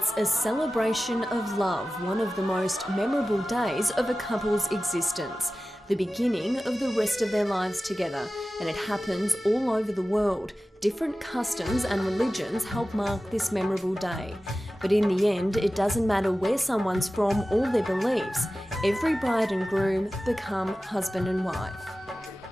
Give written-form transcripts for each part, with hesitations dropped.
It's a celebration of love, one of the most memorable days of a couple's existence, the beginning of the rest of their lives together, and it happens all over the world. Different customs and religions help mark this memorable day. But in the end, it doesn't matter where someone's from or their beliefs. Every bride and groom become husband and wife.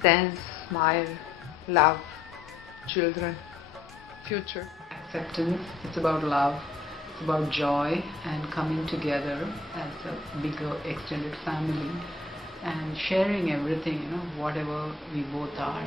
Dance, smile, love, children, future. Acceptance, it's about love, it's about joy and coming together as a bigger extended family and sharing everything, whatever we both are.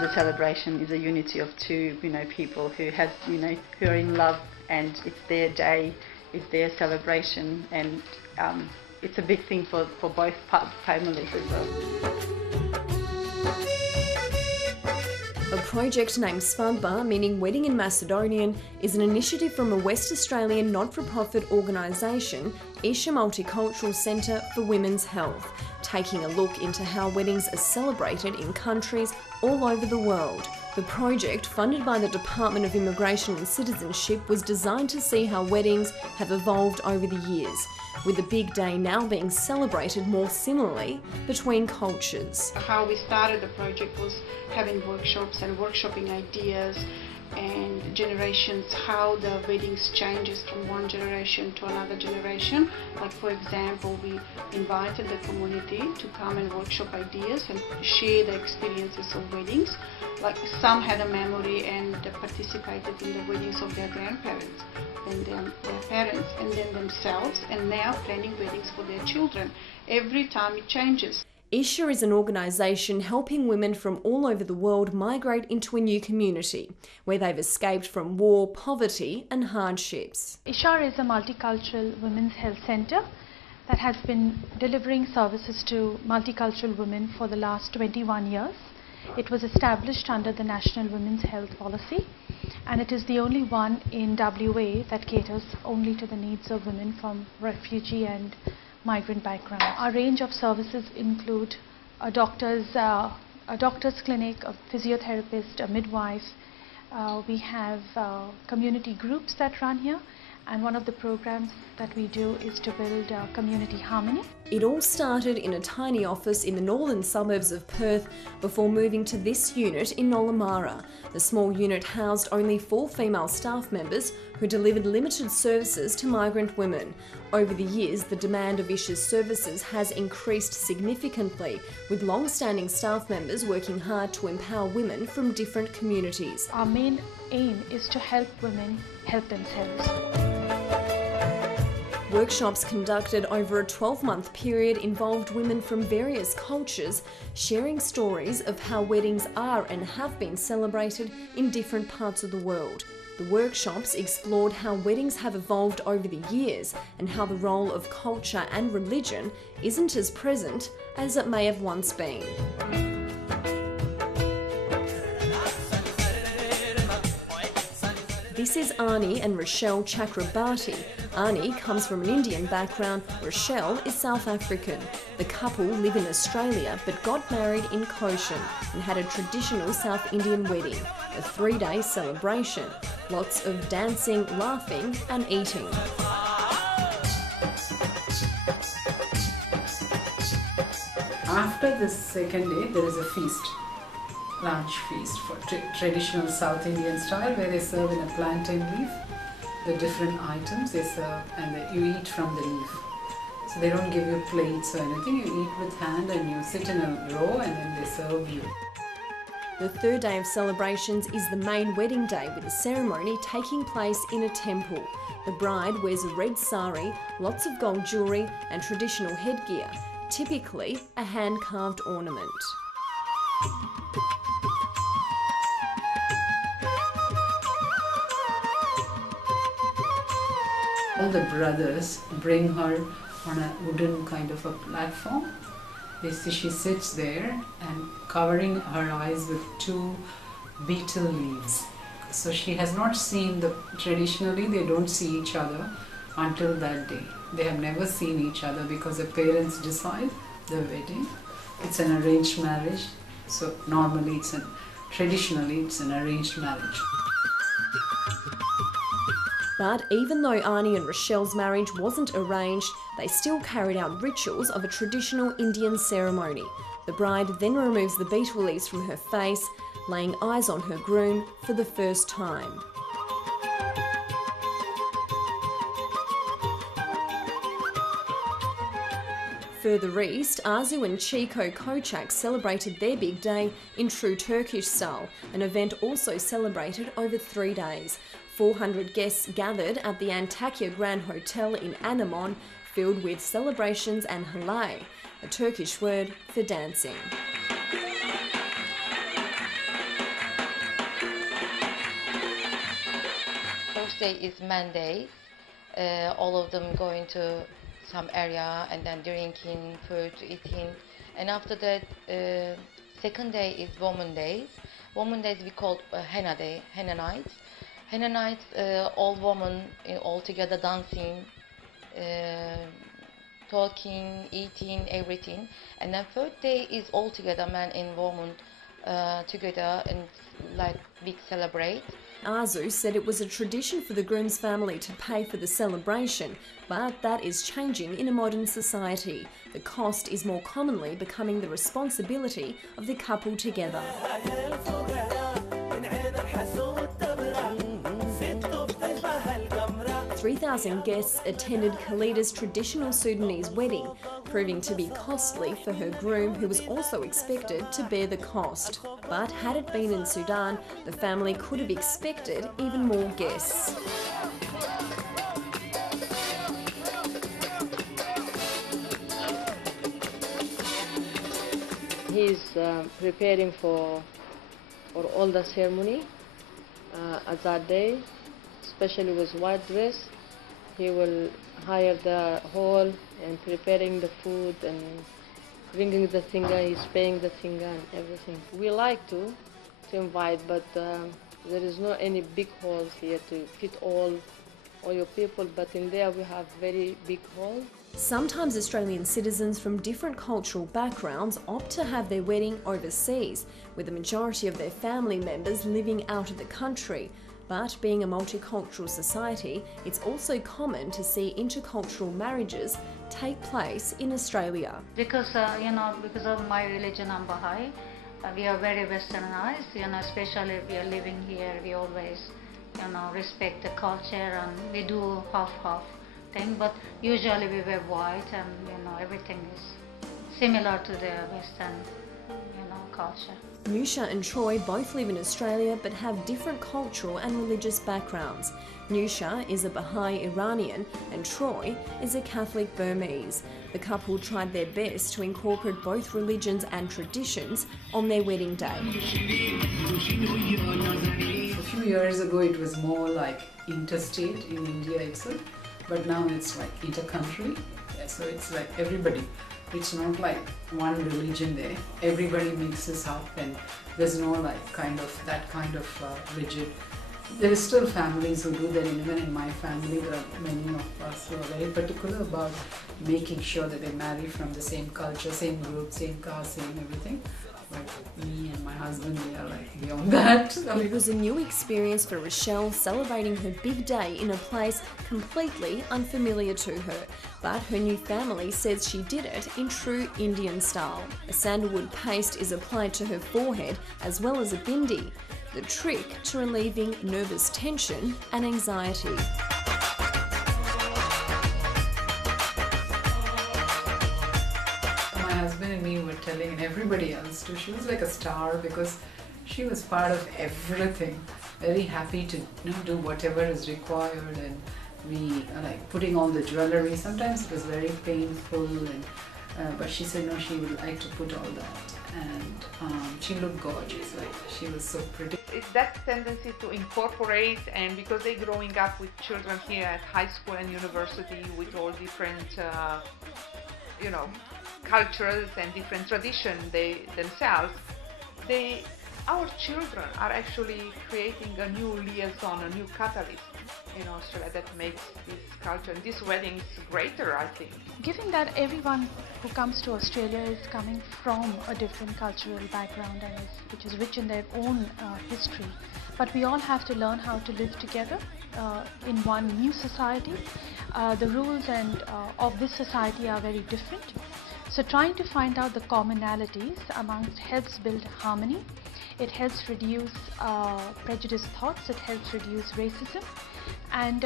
The celebration is a unity of two, people who are in love, and it's their day, it's their celebration, and it's a big thing for both families as well. A project named Svadba, meaning wedding in Macedonian, is an initiative from a West Australian not-for-profit organisation, Ishar Multicultural Centre for Women's Health, taking a look into how weddings are celebrated in countries all over the world. The project, funded by the Department of Immigration and Citizenship, was designed to see how weddings have evolved over the years, with the big day now being celebrated more similarly between cultures. How we started the project was having workshops and workshopping ideas and generations, how the weddings changes from one generation to another generation. Like, for example, we invited the community to come and workshop ideas and share the experiences of weddings. Like, some had a memory and participated in the weddings of their grandparents, then their parents, and then themselves, and now planning weddings for their children. Every time it changes. Ishar is an organisation helping women from all over the world migrate into a new community, where they've escaped from war, poverty and hardships. Ishar is a multicultural women's health centre that has been delivering services to multicultural women for the last 21 years. It was established under the National Women's Health Policy, and it is the only one in WA that caters only to the needs of women from refugee and migrant background. Our range of services include a doctor's clinic, a physiotherapist, a midwife. We have community groups that run here, and one of the programs that we do is to build community harmony. It all started in a tiny office in the northern suburbs of Perth before moving to this unit in Nollamara. The small unit housed only 4 female staff members who delivered limited services to migrant women. Over the years, the demand of Ishar's services has increased significantly, with long-standing staff members working hard to empower women from different communities. Our main aim is to help women help themselves. Workshops conducted over a 12-month period involved women from various cultures sharing stories of how weddings are and have been celebrated in different parts of the world. The workshops explored how weddings have evolved over the years and how the role of culture and religion isn't as present as it may have once been. This is Ani and Rochelle Chakrabarti. Ani comes from an Indian background, Rochelle is South African. The couple live in Australia but got married in Cochin and had a traditional South Indian wedding, a 3-day celebration. Lots of dancing, laughing and eating. After the second day, there is a feast. Large feast for traditional South Indian style, where they serve in a plantain leaf the different items they serve, and you eat from the leaf. So they don't give you plates or anything, you eat with hand and you sit in a row and then they serve you. The third day of celebrations is the main wedding day, with the ceremony taking place in a temple. The bride wears a red sari, lots of gold jewellery and traditional headgear, typically a hand-carved ornament. All the brothers bring her on a wooden kind of a platform. She sits there and covering her eyes with 2 betel leaves. So she has not seen traditionally they don't see each other until that day. They have never seen each other because the parents decide the wedding. It's an arranged marriage. So normally traditionally it's an arranged marriage. But even though Arnie and Rochelle's marriage wasn't arranged, they still carried out rituals of a traditional Indian ceremony. The bride then removes the betel leaves from her face, laying eyes on her groom for the first time. Further east, Arzu and Chico Kochak celebrated their big day in true Turkish style, an event also celebrated over 3 days. 400 guests gathered at the Antakya Grand Hotel in Anamon, filled with celebrations and halay, a Turkish word for dancing. First day is man day. All of them going to some area and then drinking, food, eating. And after that, second day is woman days. Woman days we call henna day, henna nights. Henna nights, all women all together dancing, talking, eating, everything. And then third day is all together, man and woman together and like big celebrate. Arzu said it was a tradition for the groom's family to pay for the celebration, but that is changing in a modern society. The cost is more commonly becoming the responsibility of the couple together. 3,000 guests attended Khalida's traditional Sudanese wedding, proving to be costly for her groom, who was also expected to bear the cost. But had it been in Sudan, the family could have expected even more guests. He's preparing for all the ceremony at that day, especially with white dress. He will hire the hall and preparing the food and bringing the singer. He's paying the singer and everything. We like to invite, but there is no any big halls here to fit all your people. But in there we have very big hall. Sometimes Australian citizens from different cultural backgrounds opt to have their wedding overseas, with the majority of their family members living out of the country. But being a multicultural society, it's also common to see intercultural marriages take place in Australia. Because, because of my religion, I'm Baha'i, we are very westernized, especially if we are living here, we always, respect the culture and we do half-half thing, but usually we wear white and, everything is similar to the Western, culture. Nusha and Troy both live in Australia but have different cultural and religious backgrounds. Nusha is a Baha'i Iranian and Troy is a Catholic Burmese. The couple tried their best to incorporate both religions and traditions on their wedding day. A few years ago it was more like interstate in India itself, but now it's like intercountry. Yeah, so it's like everybody. It's not like one religion there. Everybody mixes up and there's no like that kind of rigid. There is still families who do that. Even in my family there are many of us who are very particular about making sure that they marry from the same culture, same group, same caste, same everything. But me and my husband, we are like beyond that. It was a new experience for Rochelle, celebrating her big day in a place completely unfamiliar to her. But her new family says she did it in true Indian style. A sandalwood paste is applied to her forehead as well as a bindi, the trick to relieving nervous tension and anxiety. My husband and me were telling, and everybody else too, she was like a star because she was part of everything. Very happy to do whatever is required, and we like putting all the jewelry. Sometimes it was very painful, and but she said no, she would like to put all that, and she looked gorgeous. Like she was so pretty. It's that tendency to incorporate, and because they're growing up with children here at high school and university with all different, cultures and different traditions they themselves, our children are actually creating a new liaison, a new catalyst in Australia that makes this culture and these weddings greater, I think. Given that everyone who comes to Australia is coming from a different cultural background and which is rich in their own history, but we all have to learn how to live together in one new society. The rules and of this society are very different. So trying to find out the commonalities amongst helps build harmony. It helps reduce prejudiced thoughts, it helps reduce racism, and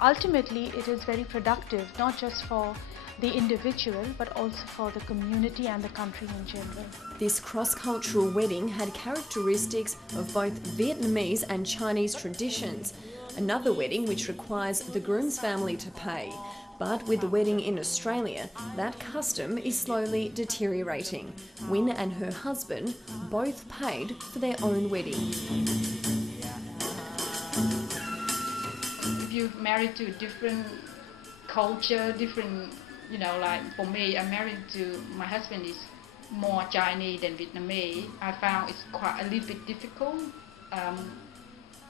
ultimately it is very productive, not just for the individual but also for the community and the country in general. This cross-cultural wedding had characteristics of both Vietnamese and Chinese traditions. Another wedding which requires the groom's family to pay. But with the wedding in Australia, that custom is slowly deteriorating. Win and her husband both paid for their own wedding. If you're married to a different culture, different, like for me, I'm married to, my husband is more Chinese than Vietnamese. I found it's quite a little bit difficult.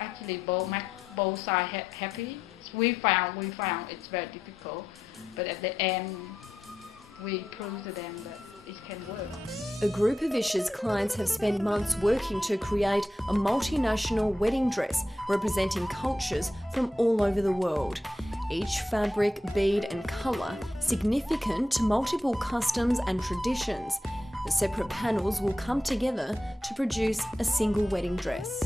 Actually, both sides happy. We found it's very difficult, but at the end, we proved to them that it can work. A group of Ishar's clients have spent months working to create a multinational wedding dress representing cultures from all over the world. Each fabric, bead and colour significant to multiple customs and traditions. The separate panels will come together to produce a single wedding dress.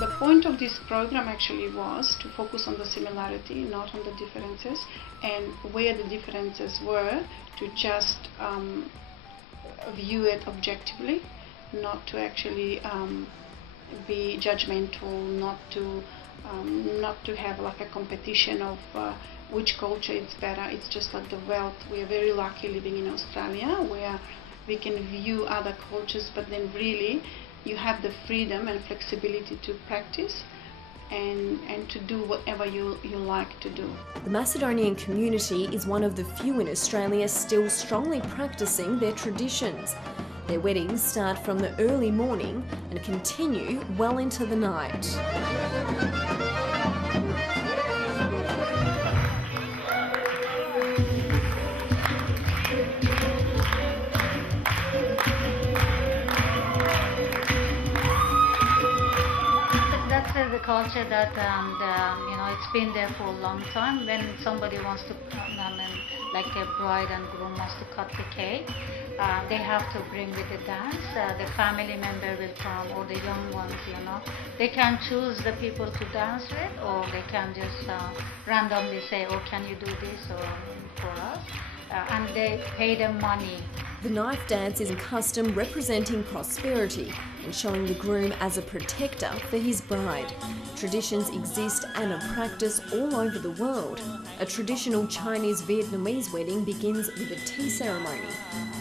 The point of this program actually was to focus on the similarity, not on the differences, and where the differences were, to just view it objectively, not to actually be judgmental, not to have like a competition of which culture is better. It's just like the wealth. We are very lucky living in Australia where we can view other cultures, but then really you have the freedom and flexibility to practice and to do whatever you like to do. The Macedonian community is one of the few in Australia still strongly practicing their traditions. Their weddings start from the early morning and continue well into the night. The culture that it's been there for a long time. When somebody wants to come and like a bride and groom wants to cut the cake, they have to bring with the dance. The family member will come, or the young ones, they can choose the people to dance with, or they can just randomly say, oh, can you do this or for us? And they pay them money. The knife dance is a custom representing prosperity and showing the groom as a protector for his bride. Traditions exist and are practiced all over the world. A traditional Chinese-Vietnamese wedding begins with a tea ceremony.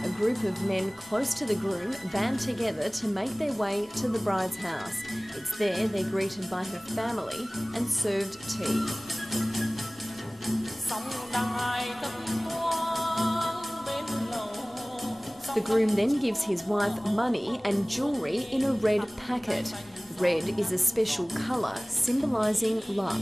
A group of men close to the groom band together to make their way to the bride's house. It's there they're greeted by her family and served tea. The groom then gives his wife money and jewellery in a red packet. Red is a special colour symbolising luck.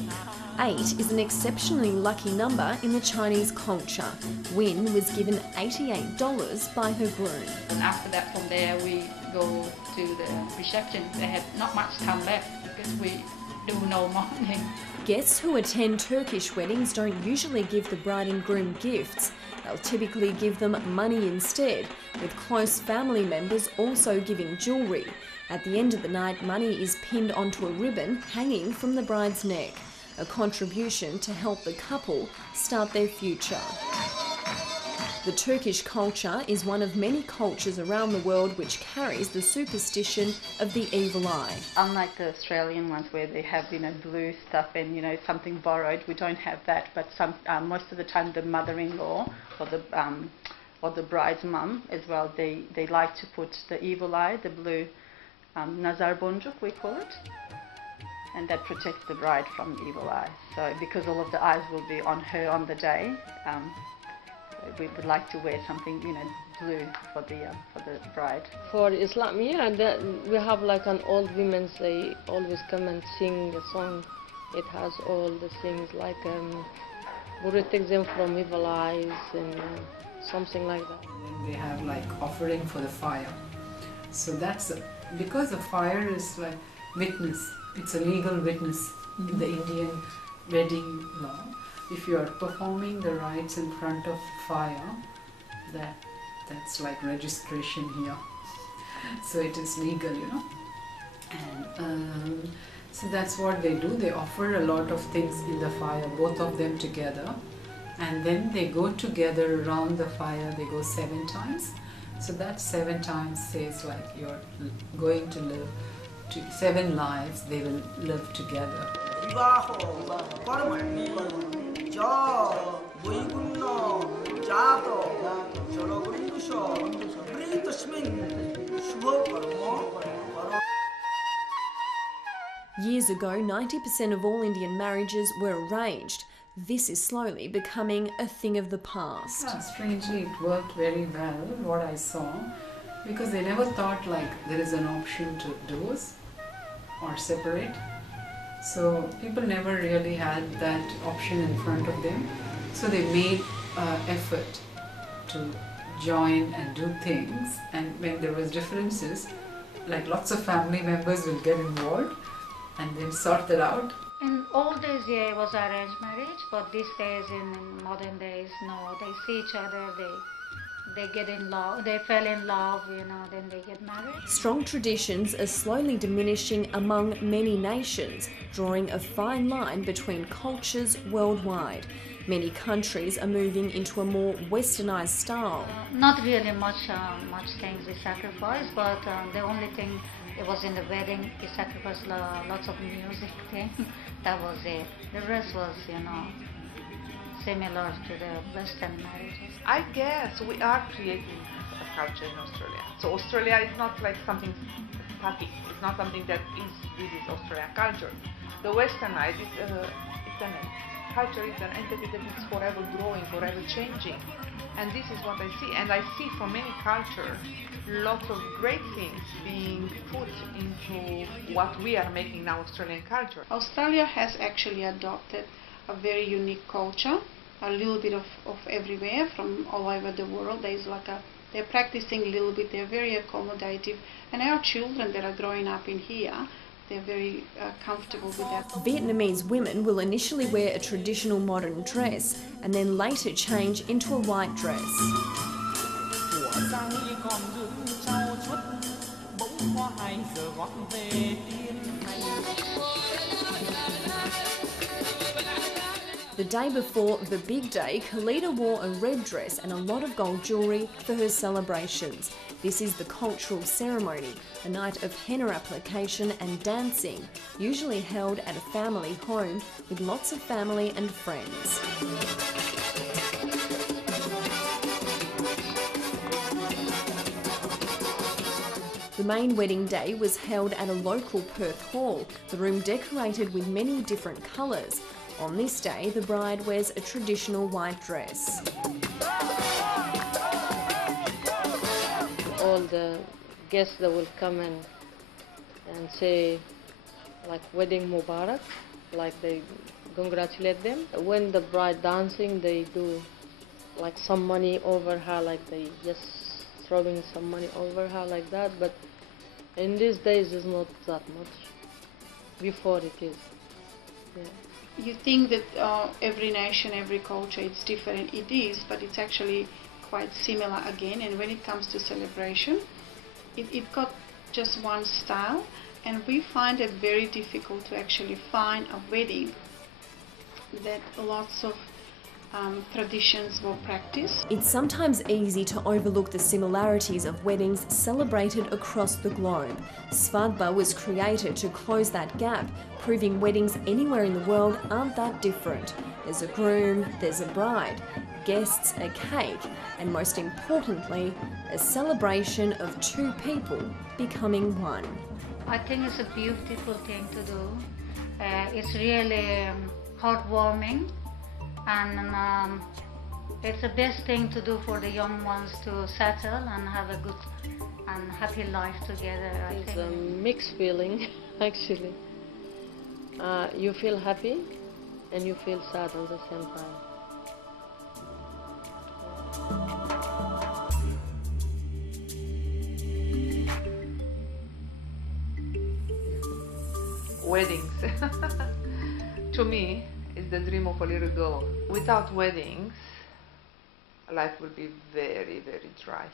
8 is an exceptionally lucky number in the Chinese culture. Win was given $88 by her groom. And after that, from there, we go to the reception. They have not much time left because we do no morning. Guests who attend Turkish weddings don't usually give the bride and groom gifts. They'll typically give them money instead, with close family members also giving jewellery. At the end of the night, money is pinned onto a ribbon hanging from the bride's neck, a contribution to help the couple start their future. The Turkish culture is one of many cultures around the world which carries the superstition of the evil eye. Unlike the Australian ones where they have blue stuff and something borrowed, we don't have that. But most of the time the mother-in-law or the bride's mum as well, they like to put the evil eye, the blue nazar boncuk we call it, and that protects the bride from the evil eye. So because all of the eyes will be on her on the day, we would like to wear something blue for the bride. For Islam, we have like an old women, they always come and sing a song. It has all the things like protect them from evil eyes and something like that. And then they have like offering for the fire. So that's because the fire is like witness. It's a legal witness in the Indian wedding law. If you are performing the rites in front of fire, that's like registration here. So it is legal, you know. And so that's what they do. They offer a lot of things in the fire, both of them together. And then they go together around the fire. They go 7 times. So that 7 times says like you're going to live 7 lives. They will live together. Years ago, 90% of all Indian marriages were arranged. This is slowly becoming a thing of the past. Yeah, strangely, it worked very well, what I saw, because they never thought like there is an option to divorce or separate. So people never really had that option in front of them. So they made effort to join and do things, and when there was differences, like lots of family members will get involved and then sort that out. In old days, yeah, it was arranged marriage, but these days, in modern days, no. They see each other, they get in love, they fell in love, you know, then they get married. Strong traditions are slowly diminishing among many nations, drawing a fine line between cultures worldwide. Many countries are moving into a more westernised style. Not really much things we sacrifice, but the only thing it was in the wedding, we sacrificed lots of music thing. That was it. The rest was, you know, similar to the Western marriages. I guess we are creating a culture in Australia. So Australia is not like something static. It's not something that this is Australian culture. The Westernized is it's an culture is an entity that is forever growing, forever changing. And this is what I see. And I see from many cultures lots of great things being put into what we are making now Australian culture. Australia has actually adopted a very unique culture, a little bit of everywhere from all over the world. They're practicing a little bit, they're very accommodative, and our children that are growing up in here, they're very comfortable with that. Vietnamese women will initially wear a traditional modern dress and then later change into a white dress. The day before the big day, Khalida wore a red dress and a lot of gold jewellery for her celebrations. This is the cultural ceremony, a night of henna application and dancing, usually held at a family home with lots of family and friends. The main wedding day was held at a local Perth hall, the room decorated with many different colours. On this day, the bride wears a traditional white dress. All the guests that will come and say like wedding Mubarak, like they congratulate them. When the bride dancing, they do like some money over her, like they just throwing some money over her like that. But in these days, it's not that much. Before it is. Yeah. You think that every nation, every culture, it's different. It is, but it's actually quite similar again. And when it comes to celebration, it got just one style, and we find it very difficult to actually find a wedding that lots of traditions were practiced. It's sometimes easy to overlook the similarities of weddings celebrated across the globe. Svadba was created to close that gap, proving weddings anywhere in the world aren't that different. There's a groom, there's a bride, guests, a cake, and most importantly, a celebration of two people becoming one. I think it's a beautiful thing to do. It's really heartwarming. And it's the best thing to do for the young ones to settle and have a good and happy life together. It's a mixed feeling, actually. You feel happy and you feel sad at the same time. weddings. To me, it's the dream of a little girl. Without weddings, life will be very, very dry.